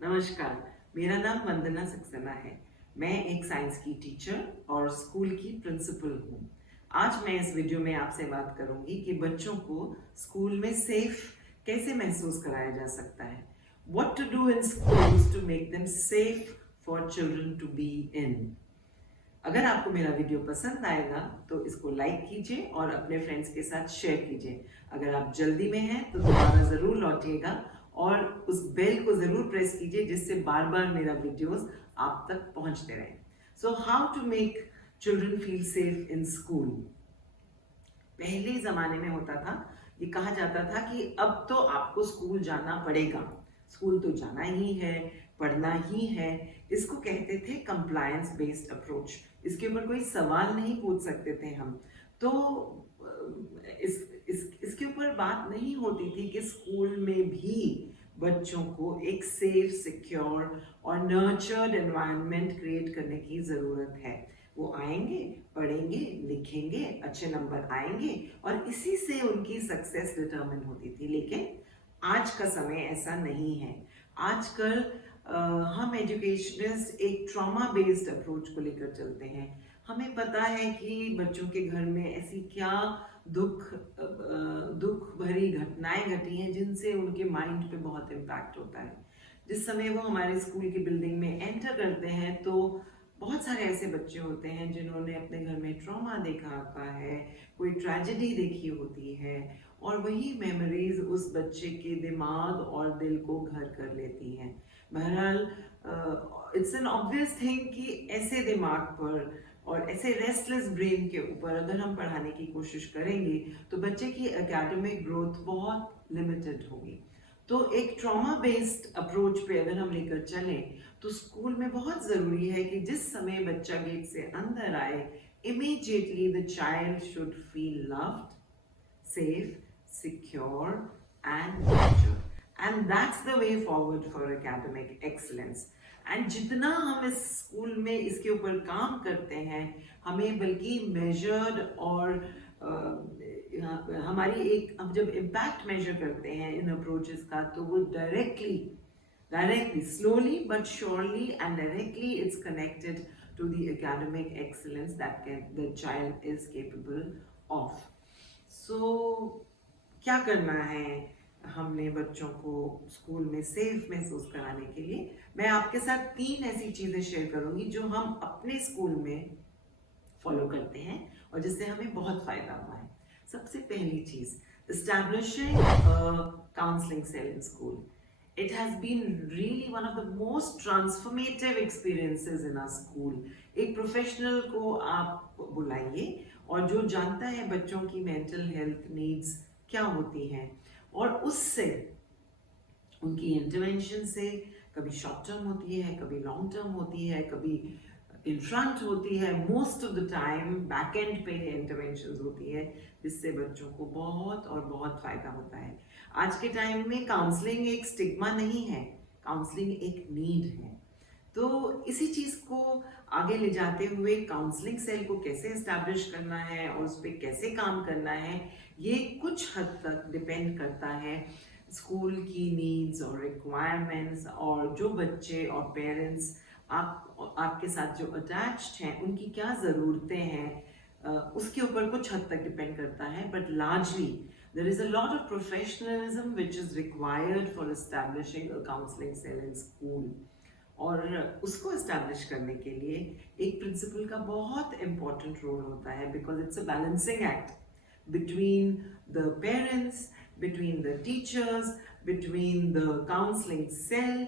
नमस्कार, मेरा नाम वंदना सक्सेना है। मैं एक साइंस की टीचर और स्कूल की प्रिंसिपल हूँ। आज मैं इस वीडियो में आपसे बात करूँगी कि बच्चों को स्कूल में सेफ कैसे महसूस कराया जा सकता है। What to do in schools to make them safe for children to be in। अगर आपको मेरा वीडियो पसंद आएगा तो इसको लाइक कीजिए और अपने फ्रेंड्स के साथ शेयर कीजिए। अगर आप जल्दी में हैं तो दोबारा ज़रूर लौटिएगा और उस बेल को ज़रूर प्रेस कीजिए जिससे बार बार मेरा वीडियोस आप तक पहुंचते रहें। So how to make children feel safe in school. पहले ज़माने में होता था, ये कहा जाता था कि अब तो आपको स्कूल जाना पड़ेगा, स्कूल तो जाना ही है, पढ़ना ही है। इसको कहते थे कंप्लायंस बेस्ड अप्रोच। इसके ऊपर कोई सवाल नहीं पूछ सकते थे हम। तो इसके ऊपर बात नहीं होती थी कि स्कूल में भी बच्चों को एक सेफ, सिक्योर और नर्चर्ड एनवायरनमेंट क्रिएट करने की ज़रूरत है। वो आएंगे, पढ़ेंगे, लिखेंगे, अच्छे नंबर आएंगे और इसी से उनकी सक्सेस डिटरमिन होती थी। लेकिन आज का समय ऐसा नहीं है। आजकल हम एजुकेशनिस्ट एक ट्रॉमा बेस्ड अप्रोच को लेकर चलते हैं। हमें पता है कि बच्चों के घर में ऐसी क्या दुख भरी घटनाएं घटी हैं जिनसे उनके माइंड पे बहुत इम्पैक्ट होता है। जिस समय वो हमारे स्कूल की बिल्डिंग में एंटर करते हैं तो बहुत सारे ऐसे बच्चे होते हैं जिन्होंने अपने घर में ट्रॉमा देखा होता है, कोई ट्रेजेडी देखी होती है और वही मेमोरीज उस बच्चे के दिमाग और दिल को घर कर लेती हैं। बहरहाल इट्स एन ऑब्वियस थिंग कि ऐसे दिमाग पर और ऐसे रेस्टलेस ब्रेन के ऊपर अगर हम पढ़ाने की कोशिश करेंगे तो बच्चे की एकेडमिक ग्रोथ बहुत लिमिटेड होगी। तो एक ट्रॉमा बेस्ड अप्रोच पे अगर हम लेकर चलें तो स्कूल में बहुत ज़रूरी है कि जिस समय बच्चा गेट से अंदर आए, immediately the child should feel loved, safe, secure, and nurtured. And that's the way forward for academic excellence. And जितना हम इस स्कूल में इसके ऊपर काम करते हैं, हमें बल्कि मेजर्ड और हमारी एक हम जब इम्पैक्ट मेजर करते हैं इन अप्रोचेस का तो वो directly, slowly but surely and directly it's connected to the academic excellence that the child is capable of. क्या करना है हमने बच्चों को स्कूल में सेफ महसूस कराने के लिए? मैं आपके साथ 3 ऐसी चीज़ें शेयर करूंगी जो हम अपने स्कूल में फॉलो करते हैं और जिससे हमें बहुत फ़ायदा हुआ है। सबसे पहली चीज़, establishing a counseling cell in school. It has been really one of the most transformative experiences in our school. एक प्रोफेशनल को आप बुलाइए और जो जानता है बच्चों की मेंटल हेल्थ नीड्स क्या होती हैं और उससे उनकी इंटरवेंशन से कभी शॉर्ट टर्म होती है, कभी लॉन्ग टर्म होती है, कभी इन फ्रंट होती है, most of the time back and पे इंटरवेंशन होती है जिससे बच्चों को बहुत और बहुत फायदा होता है। आज के टाइम में काउंसलिंग एक स्टिग्मा नहीं है, काउंसलिंग एक नीड है। तो इसी चीज़ को आगे ले जाते हुए काउंसलिंग सेल को कैसे एस्टैब्लिश करना है और उस पर कैसे काम करना है, ये कुछ हद तक डिपेंड करता है स्कूल की नीड्स और रिक्वायरमेंट्स और जो बच्चे और पेरेंट्स आपके साथ जो अटैच्ड हैं उनकी क्या ज़रूरतें हैं, उसके ऊपर कुछ हद तक डिपेंड करता है। But largely there is a lot of professionalism which is required for establishing a counseling cell in school. और उसको एस्टैब्लिश करने के लिए एक प्रिंसिपल का बहुत इम्पॉर्टेंट रोल होता है because it's a balancing act between the parents, between the teachers, between the counseling cell।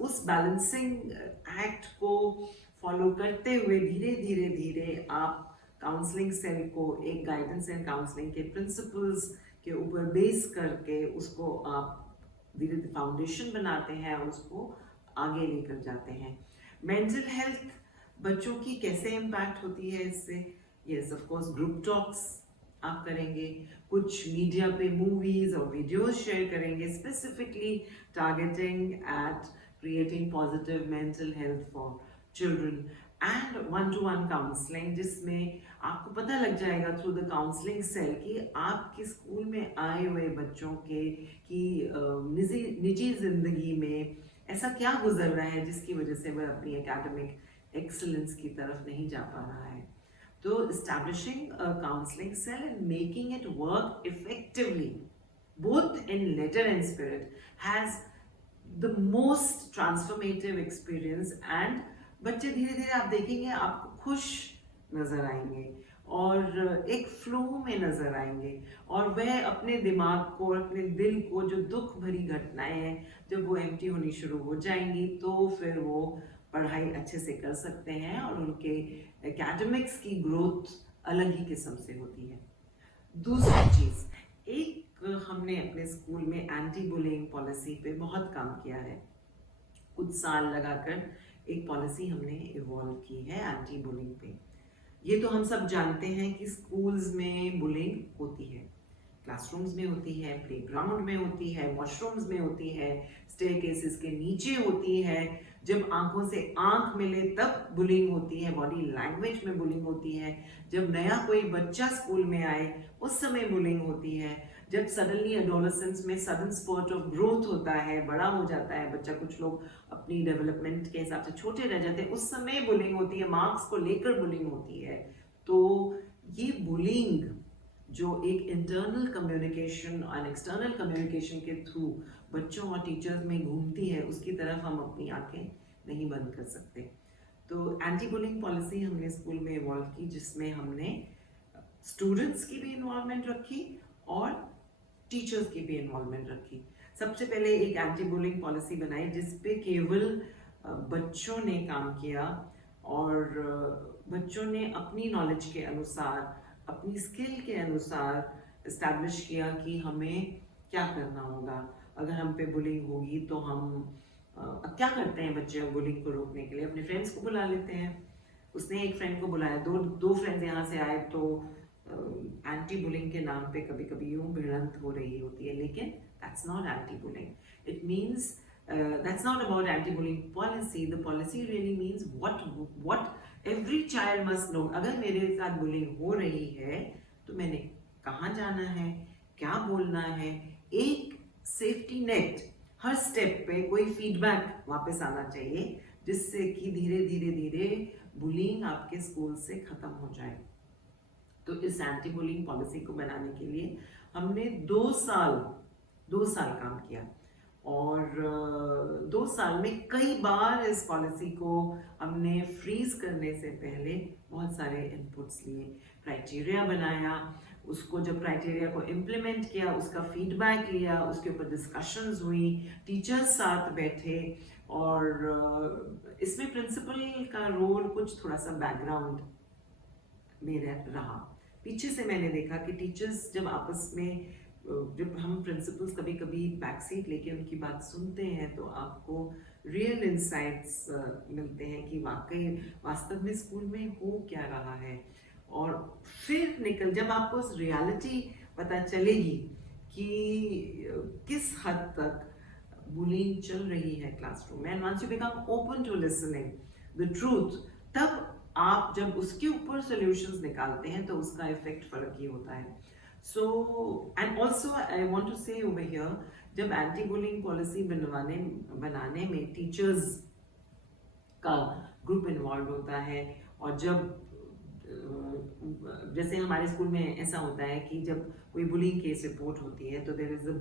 उस बैलेंसिंग एक्ट को फॉलो करते हुए धीरे धीरे धीरे आप काउंसलिंग सेल को एक गाइडेंस एंड काउंसलिंग के प्रिंसिपल्स के ऊपर बेस करके उसको आप धीरे धीरे फाउंडेशन बनाते हैं और उसको आगे लेकर जाते हैं। मेंटल हेल्थ बच्चों की कैसे इम्पैक्ट होती है इससे? Yes, of course group talks आप करेंगे, कुछ मीडिया पे मूवीज और वीडियोस शेयर करेंगे specifically targeting at creating positive mental health for children and 1-to-1 counselling जिसमें आपको पता लग जाएगा थ्रू द काउंसलिंग सेल कि आपके स्कूल में आए हुए बच्चों के की निजी ज़िंदगी में ऐसा क्या गुजर रहा है जिसकी वजह से वह अपनी एकेडमिक एक्सीलेंस की तरफ नहीं जा पा रहा है। तो establishing a counseling cell and making it work effectively, both in letter and spirit, has the most transformative experience, and बच्चे धीरे धीरे आप देखेंगे आपको खुश नजर आएंगे और एक फ्लो में नजर आएंगे, और वह अपने दिमाग को, अपने दिल को, जो दुख भरी घटनाएं हैं जब वो एम्प्टी होनी शुरू हो जाएंगी तो फिर वो पढ़ाई अच्छे से कर सकते हैं और उनके एकेडमिक्स की ग्रोथ अलग ही किस्म से होती है। दूसरी चीज, एक हमने अपने स्कूल में एंटी बुलिंग पॉलिसी पे बहुत काम किया है। कुछ साल लगाकर एक पॉलिसी हमने इवॉल्व की है एंटी बुलिंग पे। ये तो हम सब जानते हैं कि स्कूल्स में बुलिंग होती है, क्लासरूम्स में होती है, प्लेग्राउंड में होती है, वॉशरूम्स में होती है, स्टेयरकेसेस के नीचे होती है, जब आंखों से आंख मिले तब बुलिंग होती है, बॉडी लैंग्वेज में बुलिंग होती है, जब नया कोई बच्चा स्कूल में आए उस समय बुलिंग होती है, जब सडनली एडोलेसेंस में सडन स्पर्ट ऑफ ग्रोथ होता है, बड़ा हो जाता है बच्चा, कुछ लोग अपनी डेवलपमेंट के हिसाब से छोटे रह जाते हैं, उस समय बुलिंग होती है, मार्क्स को लेकर बुलिंग होती है। तो ये बुलिंग जो एक इंटरनल कम्युनिकेशन और एक्सटर्नल कम्युनिकेशन के थ्रू बच्चों और टीचर्स में घूमती है, उसकी तरफ हम अपनी आंखें नहीं बंद कर सकते। तो एंटी बुलिंग पॉलिसी हमने स्कूल में इवॉल्व की, जिसमें हमने स्टूडेंट्स की भी इन्वॉल्वमेंट रखी और टीचर्स की भी इन्वॉल्वमेंट रखी। सबसे पहले एक एंटी बुलिंग पॉलिसी बनाई जिसपे केवल बच्चों ने काम किया और बच्चों ने अपनी नॉलेज के अनुसार, अपनी स्किल के अनुसार इस्टेब्लिश किया कि हमें क्या करना होगा। अगर हम पे बुलिंग होगी तो हम क्या करते हैं बच्चे बुलिंग को रोकने के लिए, अपने फ्रेंड्स को बुला लेते हैं। उसने एक फ्रेंड को बुलाया, दो फ्रेंड्स यहाँ से आए तो एंटी बुलिंग के नाम पे कभी कभी यूं भिड़ंत हो रही होती है, लेकिन that's not anti bullying. It means that's not about anti-bullying policy. The policy really means what every child must know. अगर मेरे साथ बुलिंग हो रही है तो मैंने कहाँ जाना है, क्या बोलना है, एक सेफ्टी नेट, हर स्टेप पे कोई फीडबैक वापस आना चाहिए जिससे कि धीरे धीरे धीरे बुलिंग आपके स्कूल से खत्म हो जाए। तो इस एंटी बुलिंग पॉलिसी को बनाने के लिए हमने 2 साल काम किया और 2 साल में कई बार इस पॉलिसी को हमने फ्रीज करने से पहले बहुत सारे इनपुट्स लिए, क्राइटेरिया बनाया, उसको जब क्राइटेरिया को इम्प्लीमेंट किया उसका फीडबैक लिया, उसके ऊपर डिस्कशंस हुई, टीचर्स साथ बैठे और इसमें प्रिंसिपल का रोल कुछ थोड़ा सा बैकग्राउंड में रहा। पीछे से मैंने देखा कि टीचर्स जब आपस में, जब हम प्रिंसिपल्स कभी कभी बैक सीट लेके उनकी बात सुनते हैं तो आपको रियल इंसाइट्स मिलते हैं कि वाकई वास्तव में स्कूल में हो क्या रहा है। और फिर जब आपको उस रियलिटी पता चलेगी कि किस हद तक बुलिंग चल रही है क्लासरूम में, and once you become open to listening the truth, तब आप जब उसके ऊपर सॉल्यूशंस निकालते हैं तो उसका इफेक्ट फर्क ही होता है। So and also I want to say over here, जब एंटी बुलिंग पॉलिसी बनाने में टीचर्स का ग्रुप इन्वॉल्व होता है, और जब जैसे हमारे स्कूल में ऐसा होता है कि जब कोई बुलिंग केस रिपोर्ट होती है तो there is a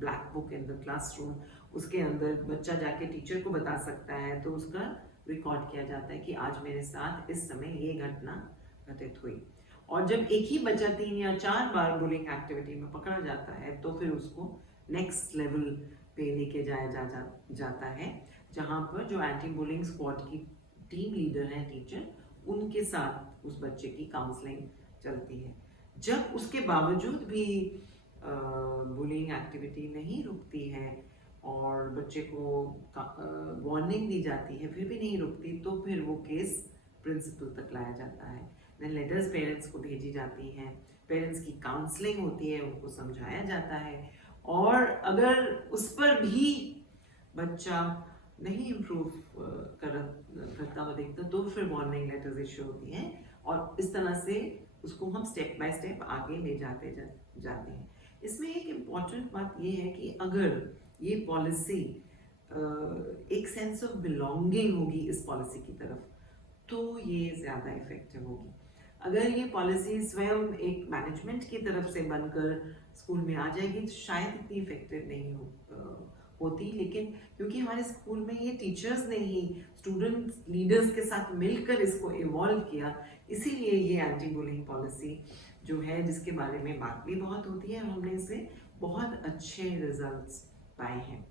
black book in the classroom, उसके अंदर बच्चा जाके टीचर को बता सकता है, तो उसका रिकॉर्ड किया जाता है कि आज मेरे साथ इस समय ये घटना घटित हुई। और जब एक ही बच्चा 3 या 4 बार बुलिंग एक्टिविटी में पकड़ा जाता है तो फिर उसको नेक्स्ट लेवल पे लेके जाया जाता है, जहाँ पर जो एंटी बुलिंग स्क्वाड की टीम लीडर है टीचर, उनके साथ उस बच्चे की काउंसलिंग चलती है। जब उसके बावजूद भी बुलिंग एक्टिविटी नहीं रुकती है और बच्चे को वार्निंग दी जाती है फिर भी नहीं रुकती, तो फिर वो केस प्रिंसिपल तक लाया जाता है। देन लेटर्स पेरेंट्स को भेजी जाती हैं, पेरेंट्स की काउंसलिंग होती है, उनको समझाया जाता है, और अगर उस पर भी बच्चा नहीं इम्प्रूव करता हुआ देखता तो फिर वार्निंग लेटर्स इश्यू होती हैं, और इस तरह से उसको हम स्टेप बाय स्टेप आगे ले जाते हैं। इसमें एक इम्पॉर्टेंट बात ये है कि अगर ये पॉलिसी एक सेंस ऑफ बिलोंगिंग होगी इस पॉलिसी की तरफ, तो ये ज़्यादा इफेक्टिव होगी। अगर ये पॉलिसी स्वयं एक मैनेजमेंट की तरफ से बनकर स्कूल में आ जाएगी तो शायद इतनी इफेक्टिव नहीं होती, लेकिन क्योंकि हमारे स्कूल में ये टीचर्स ने ही स्टूडेंट्स लीडर्स के साथ मिलकर इसको इवॉल्व किया, इसीलिए ये एंटी बुलिंग पॉलिसी जो है, जिसके बारे में बात भी बहुत होती है और हमने इससे बहुत अच्छे रिजल्ट्स पाए हैं।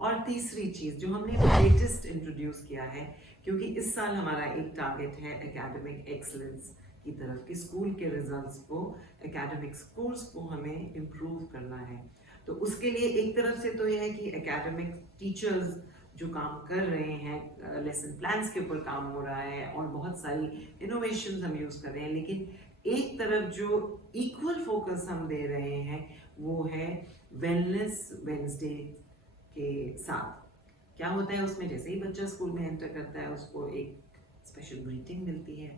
और तीसरी चीज़ जो हमने लेटेस्ट इंट्रोड्यूस किया है, क्योंकि इस साल हमारा एक टारगेट है एकेडमिक एक्सलेंस की तरफ, कि स्कूल के रिजल्ट्स को, एकेडमिक स्कोर्स को हमें इम्प्रूव करना है। तो उसके लिए एक तरफ से तो यह है कि एकेडमिक टीचर्स जो काम कर रहे हैं, लेसन प्लान्स के ऊपर काम हो रहा है और बहुत सारी इनोवेशंस हम यूज़ कर रहे हैं, लेकिन एक तरफ जो इक्वल फोकस हम दे रहे हैं वो है वेलनेस वेंसडे के साथ। क्या होता है उसमें, जैसे ही बच्चा स्कूल में एंटर करता है उसको एक स्पेशल ग्रीटिंग मिलती है,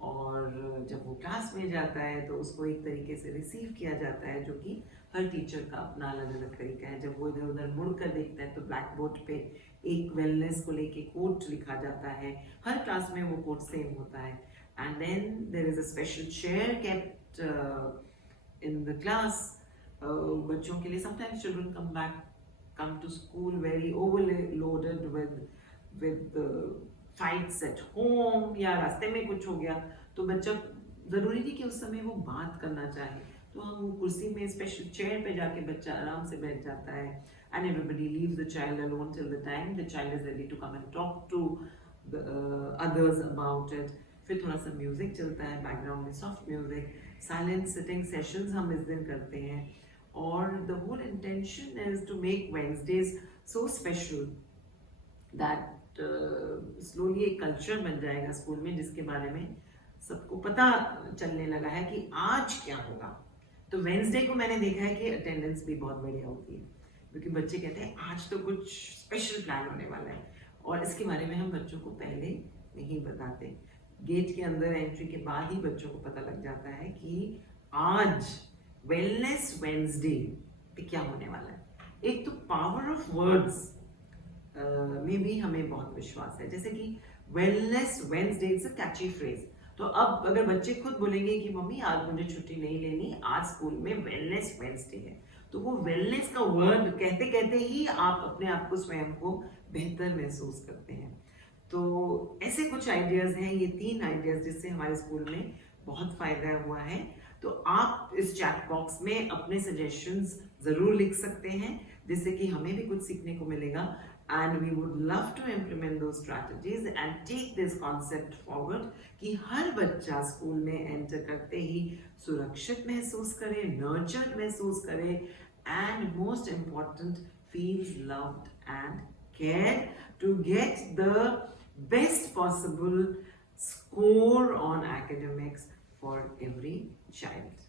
और जब वो क्लास में जाता है तो उसको एक तरीके से रिसीव किया जाता है, जो कि हर टीचर का अपना अलग अलग तरीका है। जब वो इधर उधर मुड़ कर देखता है तो ब्लैक बोर्ड पे एक वेलनेस को लेके कोट लिखा जाता है, हर क्लास में वो कोट सेम होता है। And then there is a special chair kept in the class बच्चों के लिए। Sometimes children come to school very overloaded with fights at home, या रास्ते में कुछ हो गया तो बच्चा, ज़रूरी नहीं कि उस समय वो बात करना चाहे, तो हम वो कुर्सी में स्पेशल चेयर पे जाके बच्चा आराम से बैठ जाता है, and everybody leaves the child alone till the time the child is ready to come and talk to the others about it। फिर थोड़ा सा म्यूजिक चलता है बैकग्राउंड में, soft music, silent sitting sessions हम इस दिन करते हैं, और the whole intention is to make Wednesdays so special that slowly एक कल्चर बन जाएगा स्कूल में, जिसके बारे में सबको पता चलने लगा है कि आज क्या होगा। तो वेंसडे को मैंने देखा है कि अटेंडेंस भी बहुत बढ़िया होती है, क्योंकि बच्चे कहते हैं आज तो कुछ स्पेशल प्लान होने वाला है, और इसके बारे में हम बच्चों को पहले नहीं बताते। गेट के अंदर एंट्री के बाद ही बच्चों को पता लग जाता है कि आज वेलनेस वेंसडे पे क्या होने वाला है। एक तो पावर ऑफ वर्ड्स में भी हमें बहुत विश्वास है, जैसे कि wellness Wednesday it's a catchy phrase. तो अब अगर बच्चे खुद बोलेंगे कि मम्मी आज मुझे छुट्टी नहीं लेनी, आज स्कूल में वेलनेस वेंसडे है, तो वो वेलनेस का वर्ड कहते कहते ही आप अपने आप को, स्वयं को बेहतर महसूस करते हैं। तो ऐसे कुछ आइडियाज हैं, ये 3 आइडियाज जिससे हमारे स्कूल में बहुत फायदा हुआ है। तो आप इस चैट बॉक्स में अपने सजेशंस जरूर लिख सकते हैं, जिससे कि हमें भी कुछ सीखने को मिलेगा, and we would love to implement दो strategies and take this concept forward, कि हर बच्चा स्कूल में एंटर करते ही सुरक्षित महसूस करे, नर्चर्ड महसूस करे, and most important feels loved and cared to get the best possible score on academics for every child.